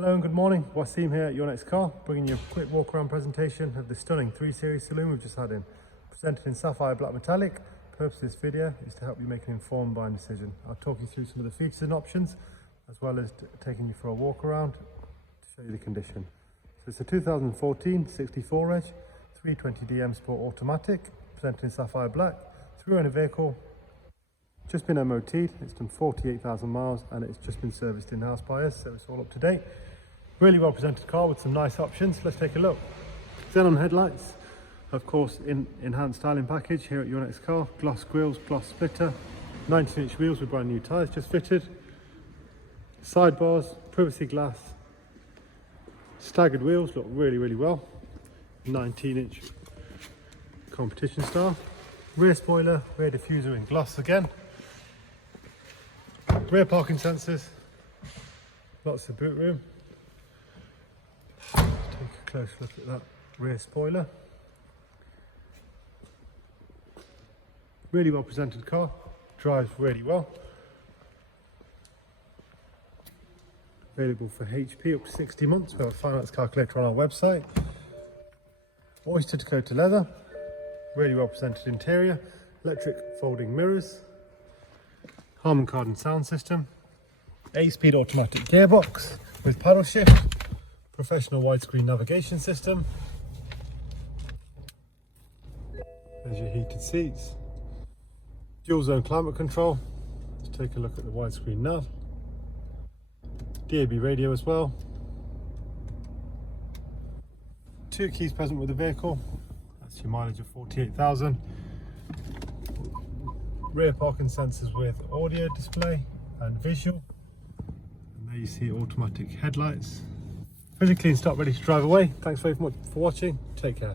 Hello and good morning, Wasim here at Your Next Car, bringing you a quick walk around presentation of the stunning 3 Series saloon we've just had in. Presented in sapphire black metallic. The purpose of this video is to help you make an informed buying decision. I'll talk you through some of the features and options, as well as taking you for a walk around to show you the condition. So it's a 2014 64 reg, 320DM Sport Automatic, presented in sapphire black, through owner vehicle. Just been MOT'd, it's done 48,000 miles and it's just been serviced in-house by us, so it's all up to date. Really well presented car with some nice options. Let's take a look. Xenon headlights, of course, enhanced styling package here at Your Next Car. Gloss grills, gloss splitter, 19-inch wheels with brand new tyres just fitted. Sidebars, privacy glass, staggered wheels, look really well. 19-inch competition style. Rear spoiler, rear diffuser in gloss again. Rear parking sensors, lots of boot room. Let's take a close look at that rear spoiler. Really well presented car, drives really well. Available for HP up to 60 months. We have a finance calculator on our website. Oyster Dakota leather, really well presented interior. Electric folding mirrors. Harman Kardon sound system, 8-speed automatic gearbox with paddle shift, professional widescreen navigation system. There's your heated seats, dual zone climate control. Let's take a look at the widescreen nav, DAB radio as well. 2 keys present with the vehicle. That's your mileage of 48,000. Rear parking sensors with audio display and visual, and there you see automatic headlights. Physically in stock, ready to drive away. Thanks very much for watching. Take care.